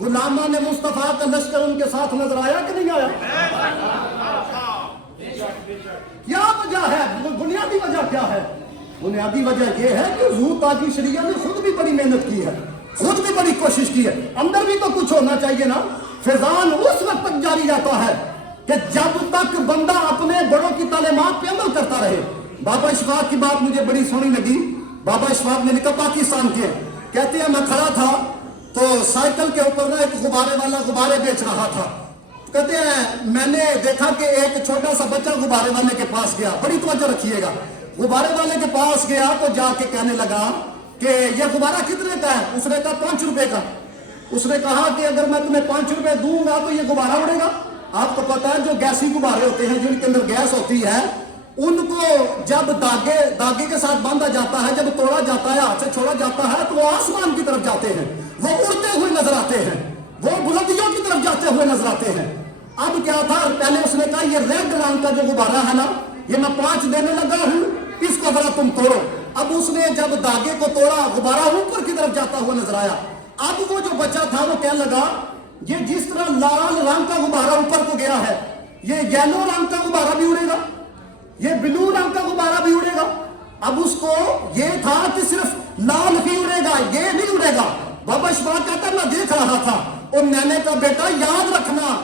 غلامان مصطفیٰ کا لشکر ان کے ساتھ نظر آیا کہ نہیں آیا؟ کیا وجہ ہے؟ بنیادی وجہ کیا ہے؟ بنیادی وجہ یہ ہے کہ حضور تاج شریعہ نے خود بھی بڑی محنت کی ہے، خود بھی بڑی کوشش کی ہے، اندر بھی تو کچھ ہونا چاہیے نا۔ فیضان اس وقت تک جاری رہتا ہے کہ جب تک بندہ اپنے بڑوں کی تعلیمات پہ عمل کرتا رہے۔ بابا اشفاق کی بات مجھے بڑی سونی لگی۔ بابا اشفاق نے لکھا پاکستان کے، کہتے ہیں میں کھڑا تھا تو سائیکل کے اوپر نا ایک غبارے والا غبارے بیچ رہا تھا۔ کہتے ہیں میں نے دیکھا کہ ایک چھوٹا سا بچہ غبارے والے کے پاس گیا، بڑی توجہ رکھیے گا، غبارے والے کے پاس گیا تو جا کے کہنے لگا کہ یہ غبارہ کتنے کا ہے؟ اس نے کہا 5 روپے کا۔ اس نے کہا کہ اگر میں تمہیں 5 روپے دوں گا تو یہ غبارہ اڑے گا؟ آپ کو پتا ہے جو گیسی غبارے ہوتے ہیں جن کے اندر گیس ہوتی ہے، ان کو جب داغے کے ساتھ باندھا جاتا ہے، جب توڑا جاتا ہے، ہاتھ سے چھوڑا جاتا ہے تو وہ آسمان کی طرف جاتے ہیں، وہ اڑتے ہوئے نظر آتے ہیں، وہ بلندیوں کی طرف جاتے ہوئے نظر آتے ہیں۔ اب کیا تھا، پہلے اس نے کہا یہ ریڈ رنگ کا جو غبارہ ہے نا، یہ میں 5 دینے لگا ہوں، اس کو ذرا تم توڑو۔ اب اس نے جب داغے کو توڑا، غبارہ اوپر کی طرف جاتا ہوا نظر آیا۔ اب وہ جو بچہ تھا وہ کہنے لگا یہ جس طرح لال رنگ کا غبارہ اوپر کو گیا ہے، یہ یلو رنگ کا غبارہ بھی اڑے گا، یہ بلو رنگ کا غبارہ بھی اڑے گا۔ اب اس کو یہ تھا کہ صرف لال ہی اڑے گا، یہ نہیں اڑے گا۔ بابا اشفاق کہتا ہے میں دیکھ رہا تھا اور میں نے کہا بیٹا یاد رکھنا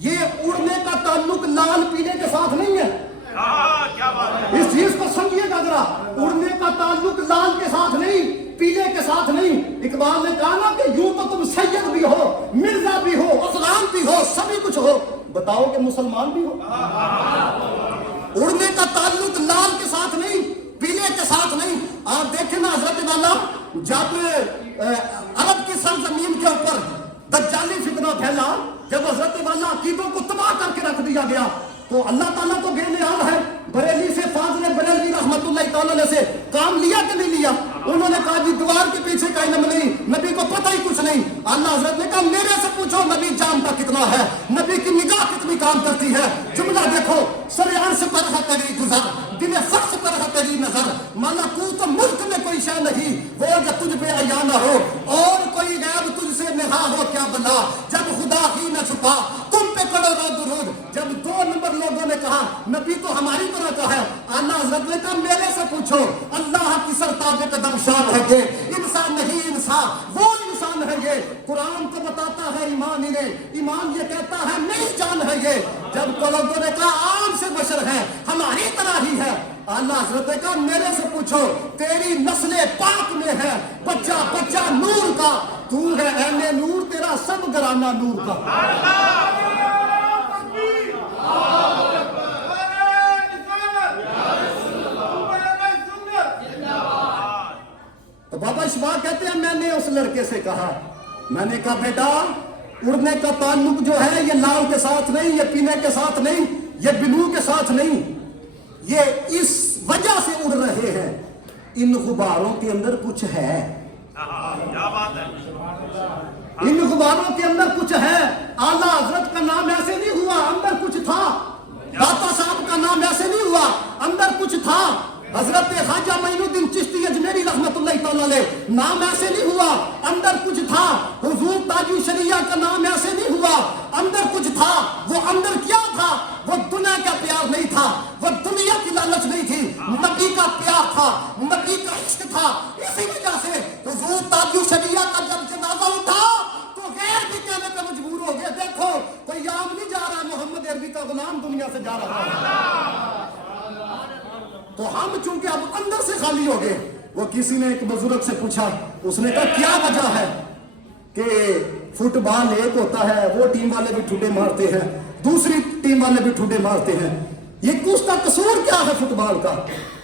یہ اڑنے کا تعلق لال پیلے کے ساتھ نہیں ہے، اس چیز کو سمجھیے گا ذرا، اڑنے کا تعلق لال کے ساتھ نہیں، پیلے کے ساتھ نہیں۔ اقبال نے کہا نا کہ یوں تو تم سید بھی ہو، مرزا بھی ہو، افغان بھی ہو، سبھی کچھ ہو، بتاؤ کہ مسلمان بھی ہو؟ اڑنے کا تعلق لال کے ساتھ نہیں، پیلے کے ساتھ نہیں۔ آپ دیکھیں نا حضرت والا جب عرب کی سرزمین کے اوپر دجالی فتنہ پھیلا، جب حضرت والا عقیدوں کو تباہ کر کے رکھ دیا گیا تو اللہ تعالیٰ تو بے نیاز ہے، بریلی سے فاضل بریلوی رحمت اللہ تعالیٰ سے کام لیا کہ نہیں لیا؟ انہوں نے کہا جی دیوار کے پیچھے کا علم نہیں، نبی کو پتہ ہی کچھ نہیں۔ اللہ حضرت نے کہا میرے سے پوچھو نبی جانتا کتنا ہے، نبی کی نگاہ کتنی کام کرتی ہے۔ جملہ دیکھو، سریان سے پر ہے تیری گزر، دل فرش پر ہے تیری نظر، ملکوت ملک میں کوئی شے نہیں وہ جو تجھ پہ عیاں نہ ہو، اور کوئی غیب تجھ سے نہا ہو کیا بلا، جب خدا ہی نہ چھپا تم پہ کرو رو درود۔ جب 2 نمبر لوگوں نے کہا نبی تو ہماری طرح کا ہے، اللہ حضرت نے کہا میرے سے پوچھو اللہ کی سرتاج قدم شان ہے یہ، انسان نہیں انسان وہ انسان ہے یہ۔ قرآن تو بتاتا ہے ایمان انہیں، ایمان یہ کہتا ہے نہیں جان ہے یہ۔ جب تو لوگوں نے کہا عام سے بشر ہے ہماری طرح ہی ہے، اللہ حضرت نے کہا میرے سے پوچھو تیری نسل پاک میں ہے بچہ بچہ نور کا، تو ہے عین نور تیرا سب گرانہ نور کا۔ تو بابا اشفاق کہتے ہیں میں نے اس لڑکے سے کہا، میں نے کہا بیٹا اڑنے کا تعلق جو ہے یہ لال کے ساتھ نہیں، یہ پیلے کے ساتھ نہیں، یہ بلو کے ساتھ نہیں، یہ اس وجہ سے اڑ رہے ہیں ان غباروں کے اندر کچھ ہے، ان غباروں کے اندر کچھ ہے۔ اعلیٰ حضرت کا نام ایسے نہیں ہوا، اندر کچھ تھا۔ داتا صاحب کا نام ایسے نہیں ہوا، اندر کچھ تھا۔ حضرت خواجہ معین الدین چشتی اجمیری رحمت اللہ تعالیٰ علیہ نام ایسے نہیں ہوا، اندر کچھ تھا۔ حضور تاج شریعہ کا نام ایسے نہیں ہوا، اندر کچھ تھا۔ وہ اندر کیا تھا؟ وہ دنیا کا پیار نہیں تھا، وہ دنیا کی لالچ نہیں تھی، نبی کا پیار تھا، نبی کا عشق تھا۔ اسی وجہ سے حضور تاج شریعہ کا جب جنازہ اٹھا تو غیر بھی کہنے پہ مجبور ہو گئے دیکھو کوئی عام نہیں جا رہا، محمد عربی کا غلام دنیا سے جا رہا ہے۔ تو ہم چونکہ اب اندر سے خالی ہو گئے۔ وہ کسی نے ایک بزرگ سے پوچھا، اس نے کہا کیا وجہ ہے کہ فٹ بال ایک ہوتا ہے، وہ ٹیم والے بھی ٹھڈے مارتے ہیں، دوسری ٹیم والے بھی ٹھڈے مارتے ہیں، یہ اس کا قصور کیا ہے فٹ بال کا؟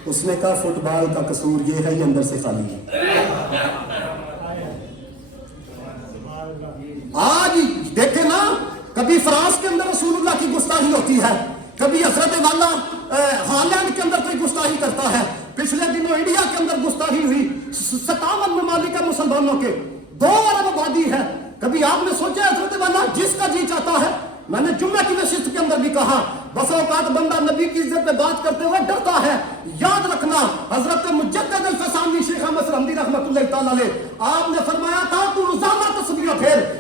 اس نے کہا فٹ بال کا قصور یہ ہے یہ اندر سے خالی ہے۔ آج دیکھیں نا، کبھی فرانس کے اندر رسول اللہ کی گستاخی ہوتی ہے، کبھی حضرت والا ہالینڈ کے اندر کوئی گستاخی کرتا ہے۔ پچھلے دنوں انڈیا کے اندر گستاخی ہوئی، 57 ممالک ہیں مسلمانوں کے، 2 ارب آبادی ہے۔ کبھی آپ نے سوچا حضرت والا جس کا جی چاہتا ہے؟ میں نے جمعہ کی نشست کے اندر بھی کہا بس اوقات بندہ نبی کی عزت پہ بات کرتے ہوئے ڈرتا ہے۔ یاد رکھنا حضرت مجدد الفسانی شیخ احمد سرہندی رحمت اللہ تعالیٰ علیہ آپ نے فرمایا تھا تو روزانہ تسبیح پھیر،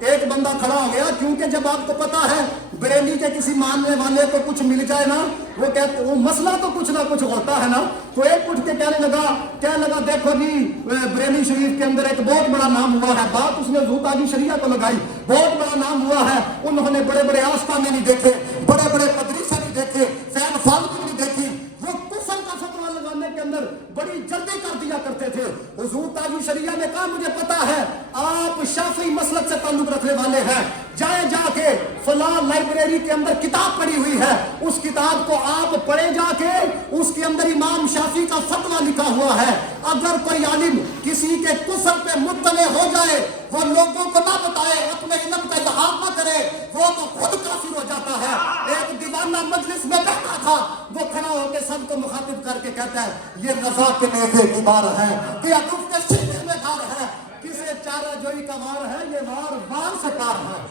ایک بندہ کھڑا ہو گیا, کیونکہ جب آپ کو پتا ہے بریلی کے کسی ماننے والے کو کچھ مل جائے نا, وہ مسئلہ تو کچھ نہ کچھ ہوتا ہے نا, تو ایک اٹھ کے کہنے لگا دیکھو جی بریلی شریف کے اندر ایک بہت بڑا نام ہوا ہے. بات اس نے حضور تاج شریعہ کو لگائی, بہت بڑا نام ہوا ہے, انہوں نے بڑے بڑے آستانے نہیں دیکھے, بڑے بڑے مدرسے نہیں دیکھے, فین فالگی نہیں دیکھی, وہ کفر کا فتویٰ لگانے کے اندر بڑی جلدی کر دیا کرتے تھے. حضور تاج شریعہ نے کہا مجھے پتا ہے آپ شافعی مسلک سے تعلق رکھنے والے ہیں, جائیں جا کے فلاں لائبریری کے اندر کتاب پڑی ہوئی ہے, اس کتاب کو آپ پڑھے جا کے, اس کے اندر امام شافعی کا فتویٰ لکھا ہوا ہے. اگر کوئی عالم کسی کے کفر پہ مطلع ہو جائے, وہ لوگوں کو نہ بتائے, اپنے علم کا اظہار نہ کرے, وہ تو خود کافر ہو جاتا ہے. ایک دیوانہ مجلس میں بیٹھا تھا, وہ کھڑا ہو کے سب کو مخاطب کر کے کہتا ہے یہ رضا کے نیزے کی بار ہے, کہ عدو کے سینے میں گھر ہے, کسے چارہ جوئی کا وار ہے, یہ وار سے پار ہے.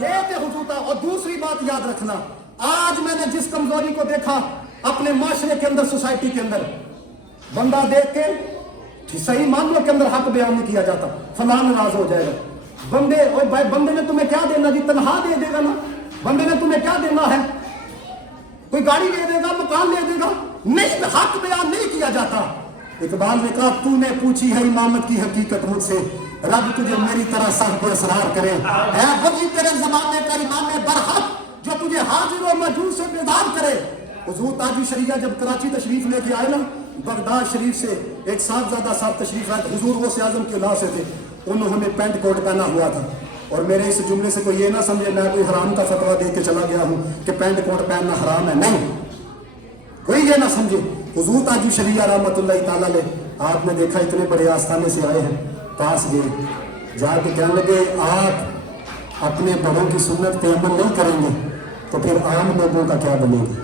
یہ تھے حضور. اور دوسری بات یاد رکھنا, آج میں نے جس کمزوری کو دیکھا اپنے معاشرے کے اندر, سوسائٹی کے اندر, بندہ دیکھ کے صحیح معاملوں کے اندر حق بیان نہیں کیا جاتا, فلاں ناراض ہو جائے گا. بندے نے تمہیں کیا دینا جی, تنہا دے دے گا نا, بندے نے تمہیں کیا دینا ہے, کوئی گاڑی لے دے گا, مکان لے دے گا, نہیں, حق بیان نہیں کیا جاتا. اقبال نے کہا تو نے پوچھی ہے امامت کی حقیقت مجھ سے, رب تجھے میری طرح صاحب اسرار کرے. اے وہی تیرے زمانے کا امام برحق جو تجھے حاضر و موجود سے بیدار کرے. حضور تاج شریعہ جب کراچی تشریف لے کے آئے نا, بغداد شریف سے ایک صاحبزادہ صاحب تشریف آئے, حضور غوث اعظم کے اولاد سے تھے, انہوں نے پینٹ کوٹ پہنا ہوا تھا. اور میرے اس جملے سے کوئی یہ نہ سمجھے میں کوئی حرام کا فتویٰ دے کے چلا گیا ہوں کہ پینٹ کوٹ پہننا حرام ہے, نہیں, کوئی یہ نہ سمجھے. حضور تاج شریعہ رحمۃ اللہ تعالیٰ علیہ, آپ نے دیکھا اتنے بڑے آستانے سے آئے ہیں, پاس گئے, جا کے کہنے لگے آپ اپنے بڑوں کی سنت پہ عمل نہیں کریں گے تو پھر عام لوگوں کا کیا بنے گی.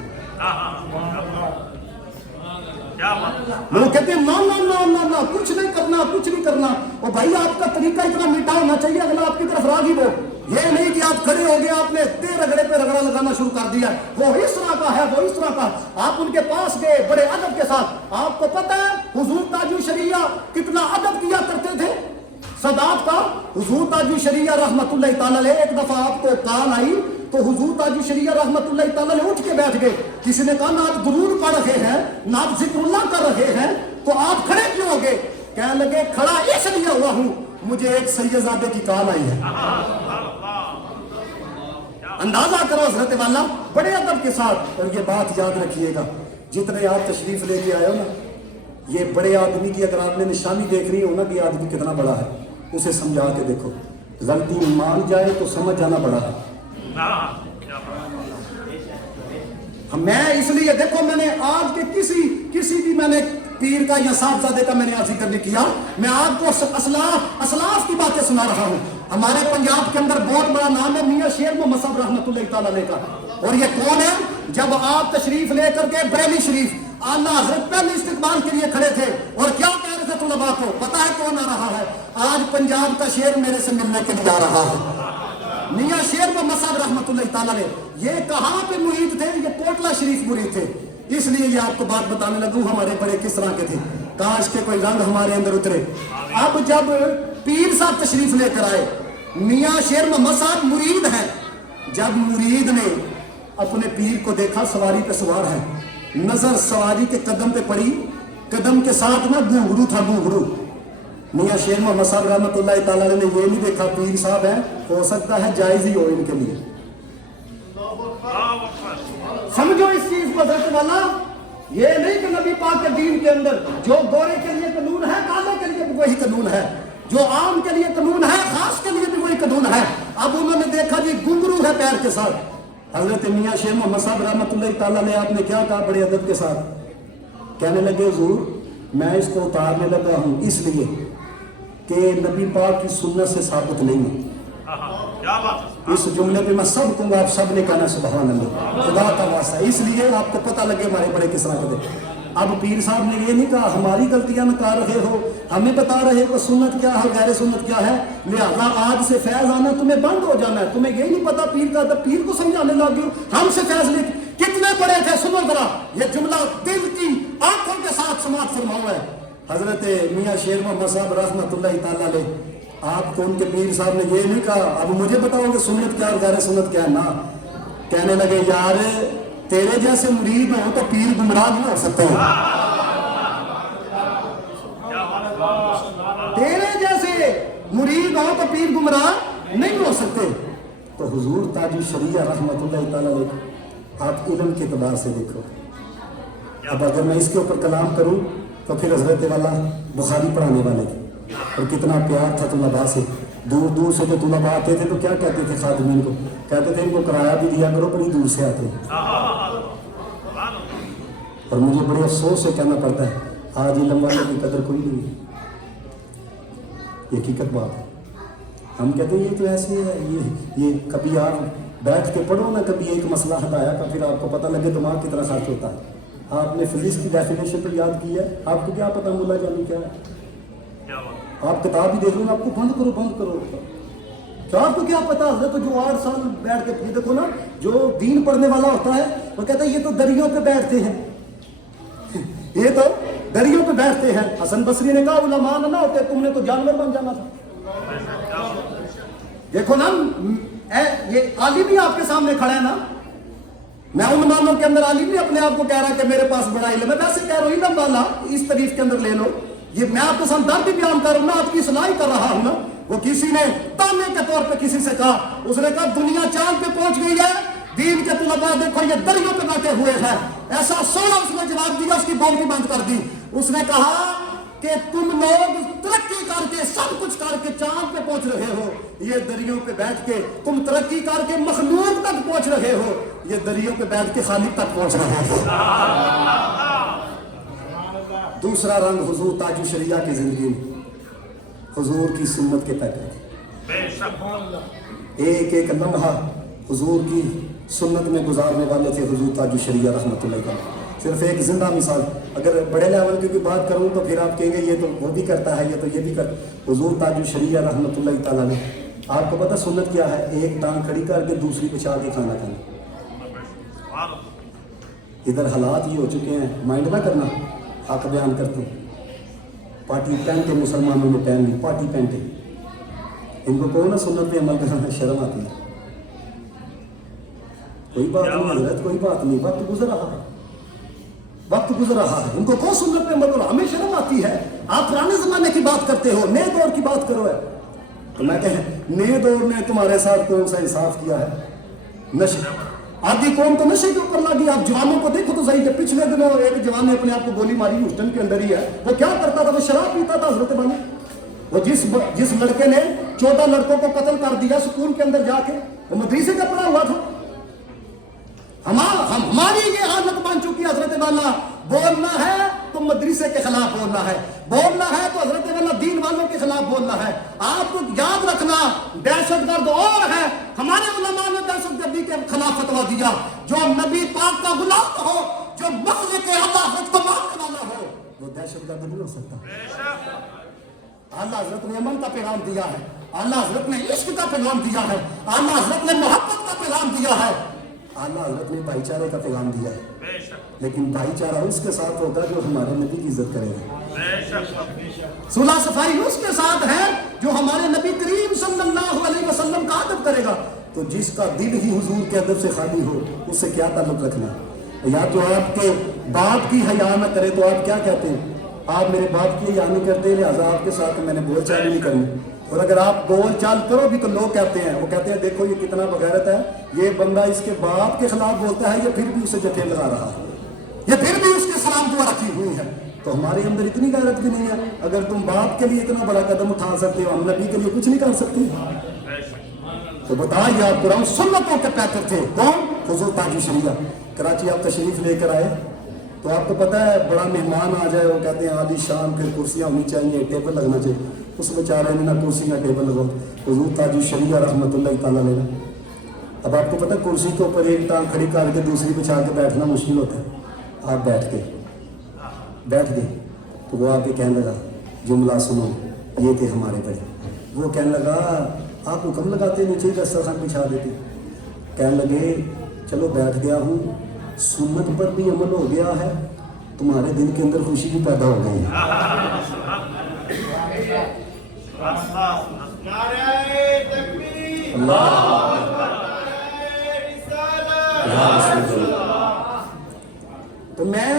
وہ کہتے ہیں نا کچھ نہیں کرنا, کچھ نہیں کرنا. اور بھائی آپ کا طریقہ اتنا میٹھا ہونا چاہیے, اگلا آپ کی طرف راغب ہو. یہ نہیں کہ آپ کھڑے ہو گئے, آپ نے رگڑے پہ رگڑا لگانا شروع کر دیا, وہ اس طرح کا ہے, وہ اس طرح کا. آپ ان کے پاس گئے بڑے ادب کے ساتھ. آپ کو پتہ ہے حضور تاج شریعہ کتنا ادب کیا کرتے تھے, صداقت کا. حضور تاج شریعہ رحمت اللہ تعالیٰ علیہ, ایک دفعہ آپ کو کال آئی تو حضور تاج شریعہ رحمت اللہ تعالیٰ علیہ اٹھ کے بیٹھ گئے. کسی نے کہا نا آپ درود پڑھ رہے ہیں, نہ آپ ذکر اللہ کر رہے ہیں, تو آپ کھڑے کیوں ہو گئے؟ کہنے لگے کھڑا اس لیے ہوا ہوں, مجھے ایک سیدزادے کی کال آئی ہے. اندازہ کرو حضرت والا, بڑے ادب کے ساتھ. اور یہ بات یاد رکھیے گا, جتنے آپ تشریف لے کے آئے ہو نا, یہ بڑے آدمی کی اگر آپ نے نشانی دیکھ رہی ہو نا کہ آدمی کتنا بڑا ہے, اسے سمجھا کے دیکھو. غلطی مان جائے تو سمجھ جانا بڑا ہے. میں اس لیے دیکھو, میں نے آج کے کسی بھی میں نے پیر کا یا صاحبزادے کا میں نے ذکر نہیں کیا, میں آپ کو اسلاف کی باتیں سنا رہا ہوں. ہمارے پنجاب کے اندر بہت بڑا نام ہے میاں شیر محمد صاحب رحمۃ اللہ تعالیٰ علیہ کا. اور یہ کون ہے؟ جب آپ تشریف لے کر کے بریلی شریف اعلیٰ حضرت پہلے استقبال کے لیے کھڑے تھے, اور کیا کہہ رہے تھے طلباء کو, پتہ ہے کون آ رہا ہے؟ آج پنجاب کا شیر میرے سے ملنے کے لیے آ رہا ہے, میاں شیر محمد صاحب رحمۃ اللہ تعالیٰ علیہ. یہ کہاں پہ مرید تھے؟ یہ کوٹلہ شریف مرید تھے. اس لیے یہ آپ کو بات بتانے لگوں, ہمارے بڑے کس طرح کے تھے, کاش کے کوئی رنگ ہمارے اندر اترے. اب جب پیر صاحب تشریف لے کر آئے, میاں شیر محمد صاحب مرید ہیں, جب مرید نے اپنے پیر کو دیکھا سواری پہ سوار ہے, نظر سواری کے قدم پہ پڑی, قدم کے ساتھ نا گھنگرو تھا, گھنگرو. میاں شیر محمد صاحب رحمۃ اللہ تعالیٰ نے یہ نہیں دیکھا پیر صاحب ہیں, ہو سکتا ہے جائز ہی ہو ان کے لیے. سمجھو اس چیز کو حضرت والا, یہ نہیں کہ نبی پاک کے دین کے اندر جو گورے کے لیے قانون ہے, کالے کے لیے بھی وہی قانون ہے, جو عام کے لیے قانون ہے, خاص کے لیے بھی وہی قانون ہے. اب انہوں نے دیکھا جی گھنگرو ہے پیر کے ساتھ. حضرت میاں شیر محمد صاحب رحمۃ اللہ تعالیٰ نے آپ نے کیا کہا بڑے ادب کے ساتھ؟ کہنے لگے حضور میں اس کو اتارنے لگا ہوں اس لیے کہ نبی پاک کی سنت سے ثابت نہیں ہے. اس جملے پہ میں سب کہوں گا, آپ سب نے کہنا سبحان اللہ, خدا کا واسطہ, اس لیے آپ کو پتہ لگے ہمارے بڑے کس طرح کے تھے. اب پیر صاحب نے یہ نہیں کہا ہماری غلطیاں نکال رہے ہو, ہمیں بتا رہے ہو سنت کیا ہے, غیر سنت کیا ہے, لہٰذا آج سے فیض آنا تمہیں بند ہو جانا ہے. تمہیں یہ نہیں پتا پیر کا, تو پیر کو سمجھانے لگے ہو, ہم سے فیض لے. کتنے بڑے تھے, سنو ذرا یہ جملہ دل کی آنکھوں کے ساتھ سماعت فرماؤ ہے. حضرت میاں شیر محمد صاحب رحمۃ اللہ تعالیٰ علیہ آپ کو ان کے پیر صاحب نے یہ نہیں کہا اب مجھے بتاؤ کہ سنت کیا اور غیر سنت کیا ہے، نہ کہنے لگے یار تیرے جیسے مرید ہوں تو پیر گمراہ نہیں ہو سکتے ہیں، تیرے جیسے مرید ہوں تو پیر گمراہ نہیں ہو سکتے۔ تو حضور تاج الشریعہ رحمت اللہ تعالیٰ علیہ آپ علم کے اعتبار سے دیکھو، اب اگر میں اس کے اوپر کلام کروں تو پھر حضرت والا بخاری پڑھانے والے تھے اور کتنا پیار تھا طلباء سے، دور دور سے جو طلباء آتے تھے تو کیا کہتے تھے خادمین کو، کہتے تھے ان کو کرایہ بھی دیا کرو، بڑی دور سے آتے ہیں۔ اور مجھے بڑے افسوس سے کہنا پڑتا ہے آج علم والوں کی قدر کوئی نہیں ہے، یہ حقیقت بات ہے۔ ہم کہتے ہیں یہ تو ایسے ہے، یہ کبھی آپ بیٹھ کے پڑھو نا، کبھی ایک مسئلہ ہٹایا تو پھر آپ کو پتہ لگے دماغ کتنا خرچ ہوتا ہے۔ آپ نے فزکس کی ڈیفینیشن تو یاد کی ہے، آپ کو کیا پتہ ملا جانی کیا ہے، آپ کتاب ہی دیکھ لو نا، آپ کو بند کرو تو آپ کو کیا پتا حضرت جو 8 سال بیٹھ کے پھر دیکھو نا، جو دین پڑھنے والا ہوتا ہے وہ کہتا ہے یہ تو دریوں پہ بیٹھتے ہیں، یہ تو دریوں پہ بیٹھتے ہیں۔ حسن بصری نے کہا علماء نہ ہوتے تم نے تو جانور بن جانا تھا۔ دیکھو نا یہ عالم ہی آپ کے سامنے کھڑا ہے نا، میں ان مانوں کے اندر عالم نہیں اپنے آپ کو کہہ رہا کہ میرے پاس بڑا علم ہے، ویسے کہہ رہا ہوں علم والا اس تعریف کے اندر لے لو، یہ میں آپ کے سامنے درد بھی بیان کر رہا ہوں نا، آپ کی اصلاح کر رہا ہوں نا۔ وہ کسی نے تانے کے طور پہ کسی سے کہا، اس نے کہا دنیا چاند پہ پہنچ گئی ہے، دین کے طلباء دیکھو یہ دریوں پہ بیٹھے ہوئے ہیں، ایسا سونا اس نے جواب دیا، اس کی بول بھی بند کر دی۔ اس نے کہا کہ تم لوگ ترقی کر کے سب کچھ کر کے چاند پہ پہنچ رہے ہو، یہ دریوں پہ بیٹھ کے تم ترقی کر کے مخلوق تک پہنچ رہے ہو، یہ دریوں پہ بیٹھ کے خالق تک پہنچ رہے ہو۔ دوسرا رنگ حضور تاج الشریعہ کی زندگی میں حضور کی سنت کے پیکر، ایک ایک لمحہ حضور کی سنت میں گزارنے والے تھے حضور تاج الشریعہ رحمۃ اللہ علیہ۔ صرف ایک زندہ مثال، اگر بڑے لیول کی کوئی بات کروں تو پھر آپ کہیں گے یہ تو وہ بھی کرتا ہے، یہ تو یہ بھی کرتا ہے۔ حضور تاج الشریعہ رحمۃ اللہ تعالیٰ نے، آپ کو پتہ سنت کیا ہے، ایک ٹانگ کھڑی کر کے دوسری بچھا کے کھانا کھانا۔ ادھر حالات یہ ہو چکے ہیں، مائنڈ نہ کرنا، حق بیان کرتے ہیں، پارٹی پینٹیں مسلمانوں نے پہن لی، پارٹی پینٹیں، ان کو کہو نا سنت پہ عمل کرنا شرم آتی ہے۔ کوئی بات نہیں حضرت، کوئی بات نہیں، وقت گزر رہا ہے، وقت گزر رہا ہے، ان کو کون سنت پہ عمل کرو، ہمیں شرم آتی ہے۔ آپ پرانے زمانے کی بات کرتے ہو، نئے دور کی بات کرو ہے، تو میں کہیں نئے دور نے تمہارے ساتھ کون سا انصاف کیا ہے؟ نشے، آدھی قوم تو نشے کے اوپر لگی۔ آپ جوانوں کو دیکھو تو صحیح کہ پچھلے دنوں ایک جوان نے اپنے آپ کو گولی ماری، ہیوسٹن کے اندر ہی ہے، وہ کیا کرتا تھا، وہ شراب پیتا تھا حضرت بانی۔ وہ جس لڑکے نے 14 لڑکوں کو قتل کر دیا سکول کے اندر جا کے، وہ مدرسے کا پڑھا ہوا تھا۔ ہماری یہ حالت بن چکی ہے حضرت والا، بولنا ہے تو مدرسے کے خلاف بولنا ہے، بولنا ہے تو حضرت والا دین والوں کے خلاف بولنا ہے۔ آپ کو یاد رکھنا دہشت گرد اور ہے، ہمارے علماء نے دہشت گردی کے خلاف فتویٰ دیا، جو نبی پاک کا غلام ہو، جو مخلوق اللہ حضرت کو ماننے والا ہو، وہ دہشت گرد نہیں ہو سکتا۔ اعلیٰ حضرت نے امن کا پیغام دیا ہے، اعلیٰ حضرت نے عشق کا پیغام دیا ہے، اعلیٰ حضرت نے محبت کا پیغام دیا ہے، اعلیٰ حضرت نے بھائی چارے کا پیغام دیا ہے، لیکن بھائی چارہ اس کے ساتھ ہوگا جو ہمارے نبی کی عزت کرے گا، صلح صفائی اس کے ساتھ ہے جو ہمارے نبی کریم صلی اللہ علیہ وسلم کا ادب کرے گا۔ تو جس کا دل ہی حضور کے ادب سے خالی ہو، اس سے کیا تعلق رکھنا؟ یا تو آپ کے باپ کی حیا نہ کرے تو آپ کیا کہتے ہیں، آپ میرے باپ کی حیا نہیں کرتے، لہٰذا آپ کے ساتھ میں نے بول چال نہیں کرنی، اور اگر آپ بول چال کرو بھی تو لوگ کہتے ہیں، وہ کہتے ہیں دیکھو یہ کتنا بغیرت ہے، یہ بندہ اس کے باپ کے خلاف بولتا ہے، یہ پھر بھی اسے جٹھے لگا رہا ہے، یہ پھر بھی اس کے سلام دعا رکھی ہوئی ہے۔ تو ہمارے اندر اتنی غیرت بھی نہیں ہے، اگر تم باپ کے لیے اتنا بڑا قدم اٹھا سکتے ہو، ہم نبی کے لیے کچھ نہیں کر سکتے؟ تو بتائیے آپ قرآن سنتوں کے پیکر تھے، کون؟ حضور تاج الشریعہ۔ کراچی آپ تشریف لے کر آئے تو آپ کو پتہ ہے بڑا مہمان آ جائے، وہ کہتے ہیں عالی شان، پھر کرسیاں ہونی چاہیے، ٹیبل لگنا چاہیے، اس بیچارے نے نہ کرسی نہ ٹیبل لگو۔ حضور تاج الشریعہ رحمۃ اللہ تعالیٰ علیہ۔ اب آپ کو پتہ کرسی کے اوپر ایک ٹانگ کھڑی کر کے دوسری بچھا کے بیٹھنا مشکل ہوتا ہے، آپ بیٹھ گئے تو وہ آ کے کہنے لگا جملہ سنو، یہ تھے ہمارے بڑے، وہ کہنے لگا آپ حکم لگاتے نیچے دسترخوان بچھا دیتے، کہنے لگے چلو بیٹھ گیا ہوں، سنت پر بھی عمل ہو گیا ہے، تمہارے دل کے اندر خوشی بھی پیدا ہو گئی ہے۔ تو میں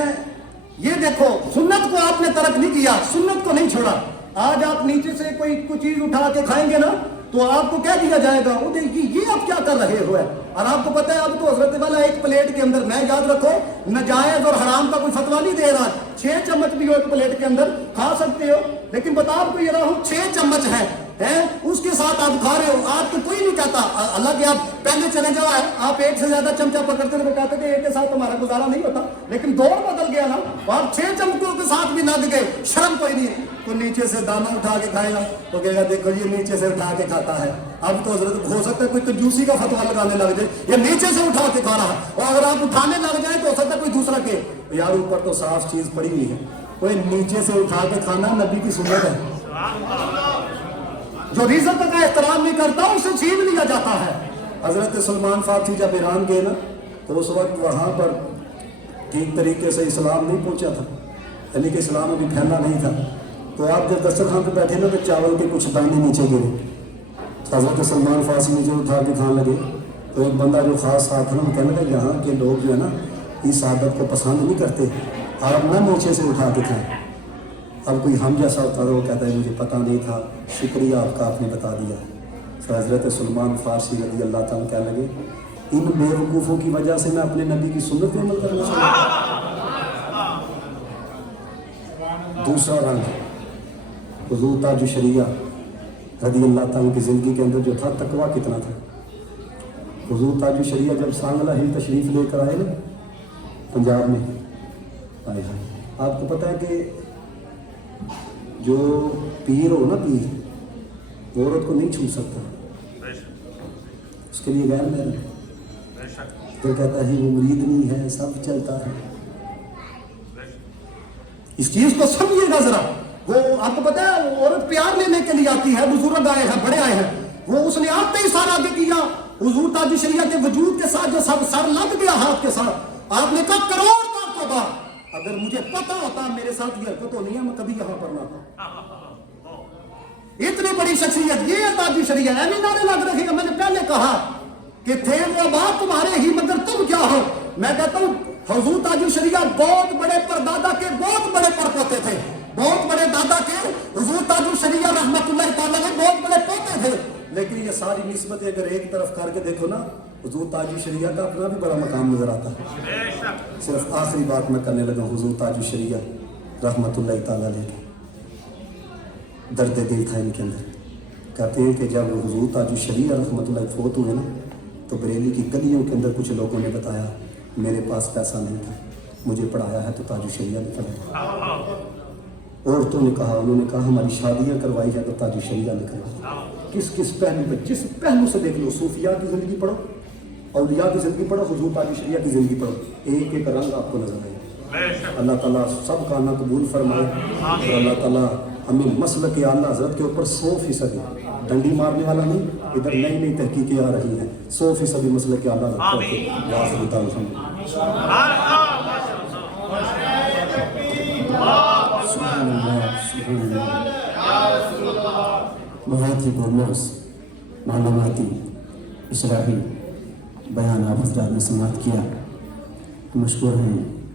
یہ دیکھو سنت کو آپ نے ترک نہیں کیا, سنت کو نہیں چھوڑا. آج آپ نیچے سے کوئی چیز اٹھا کے کھائیں گے نا تو آپ کو کہہ دیا جائے گا وہ دیکھیے یہ آپ کیا کر رہے ہو. اور آپ کو پتہ ہے اب تو حضرت والا ایک پلیٹ کے اندر, میں یاد رکھو ناجائز اور حرام کا کوئی فتویٰ نہیں دے رہا, 6 چمچ بھی ہو ایک پلیٹ کے اندر کھا سکتے ہو, لیکن بتا آپ کو یہ رہا ہوں 6 چمچ ہے اس کے ساتھ آپ کھا رہے ہو. آپ کو کوئی نہیں کہتا اللہ کے آپ پہلے چلے جاؤ, آپ ایک سے زیادہ چمچہ پکڑتے تو کہتے تھے ایک کے ساتھ ہمارا گزارا نہیں ہوتا, لیکن دور بدل گیا نا, آپ 6 چمچوں کے ساتھ بھی لگ گئے, شرم کوئی نہیں. تو نیچے سے دانا اٹھا کے کھائے گا تو کہے گا دیکھو یہ نیچے سے اٹھا کے کھاتا ہے. اب تو حضرت ہو سکتا ہے کوئی کنجوسی کا فتویٰ لگانے لگ جائے, یہ نیچے سے اٹھا کے کھا رہا, اور اگر آپ اٹھانے لگ جائیں تو ہو سکتا ہے کوئی دوسرا کہ یار اوپر تو صاف چیز پڑی ہوئی ہے, کوئی نیچے سے اٹھا کے کھانا نبی کی سنت ہے. جو رزق کا احترام نہیں کرتا اسے چھین لیا جاتا ہے. حضرت سلمان فارسی جب ایران گئے نا تو اس وقت وہاں پر ٹھیک طریقے سے اسلام نہیں پہنچا تھا, یعنی کہ اسلام ابھی پھیلا نہیں تھا. تو آپ جب دسترخوان پہ بیٹھے نا تو چاول کے کچھ دانے نیچے گرے, حضرت سلمان فارسی نیچے اٹھا کے کھانے لگے. تو ایک بندہ جو خاص ساتھ تھا وہ کہنے لگا یہاں کے لوگ جو ہے نا اس عادت کو پسند نہیں کرتے, آپ نہ نیچے سے اٹھا کے کھائیں. اب کوئی ہم جیسا ہوتا ہے وہ کہتا ہے مجھے پتہ نہیں تھا, شکریہ آپ کا, آپ نے بتا دیا. پھر حضرت سلمان فارسی رضی اللہ تعالیٰ کہنے لگے ان بے وقوفوں کی وجہ سے میں اپنے نبی کی سنت پہ عمل کرنا چاہتا ہوں. دوسرا رنگ حضور تاج الشریعہ رضی اللہ تعالیٰ کی زندگی کے اندر جو تھا تقویٰ کتنا تھا. حضور تاج الشریعہ جب سانگلہ ہل تشریف لے کر آئے نا پنجاب میں, آئے ہیں آپ کو پتہ ہے کہ جو پیر ہو نا پیر, وہ عورت کو نہیں چھو سکتا, اس کے لیے غیر محرم. تو کہتا ہے وہ مرید نہیں ہے, سب چلتا ہے. اس چیز کو سمجھیے گا ذرا. وہ آپ کو پتا ہے عورت پیار لینے کے لیے آتی ہے, بزرگ آئے ہیں, بڑے آئے ہیں, وہ اس نے آتے ہی سارا آگے کیا حضور تاج الشریعہ کے وجود کے ساتھ جو سر لگ گیا ہاتھ کے ساتھ. آپ نے کہا کروڑ کا توبہ, اگر مجھے پتا ہوتا میرے ساتھ یہ حرکت ہونی ہے میں کبھی یہاں پر نہ تھا. اتنی بڑی شخصیت یہ ہے تاج الشریعہ. ایویں نعرے لگ رہے ہیں, میں نے پہلے کہا کہ تھے وہ بات تمہارے ہی مگر تم کیا ہو. میں کہتا ہوں حضور تاج الشریعہ بہت بڑے پردادا کے بہت بڑے پرپوتے تھے, بہت بڑے دادا کے حضور تاج الشریعہ رحمت اللہ تعالیٰ کے بہت بڑے پوتے تھے. لیکن یہ ساری نسبتیں اگر ایک طرف کر کے دیکھو نا حضور تاج الشریعہ کا اپنا بھی بڑا مقام نظر آتا ہے. صرف آخری بات میں کرنے لگا حضور تاج الشریعہ رحمت اللہ تعالیٰ علیہ کے درد دل تھا ان کے اندر. کہتے ہیں کہ جب حضور تاج الشریعہ رحمت اللہ فوت ہوئے نا تو بریلی کی گلیوں کے اندر کچھ لوگوں نے بتایا میرے پاس پیسہ نہیں تھا, مجھے پڑھایا ہے تو تاج الشریعہ نے پڑھایا. عورتوں نے کہا, انہوں نے کہا ہماری شادیاں کروائی جائے تو تاج الشریعہ نے کروائی. کس کس پہلو پہ, جس پہلو سے دیکھ لو, صوفیاء کی زندگی پڑھو, اولیاء کی زندگی پڑھو, حضور تاج الشریعہ کی زندگی پڑھو, ایک ایک رنگ آپ کو نظر آئے. اللہ تعالیٰ سب کا آنا قبول فرمائے, اور اللہ تعالیٰ ہمیں مسلک اعلیٰ حضرت کے اوپر 100% ڈنڈی مارنے والا نہیں, ادھر نئی نئی تحقیقیں آ رہی ہیں, 100% مسلک اعلیٰ بہت ہی پرموز معلوماتی اشراحی بیان آپ حضرات نے سماعت کیا. مشکور ہیں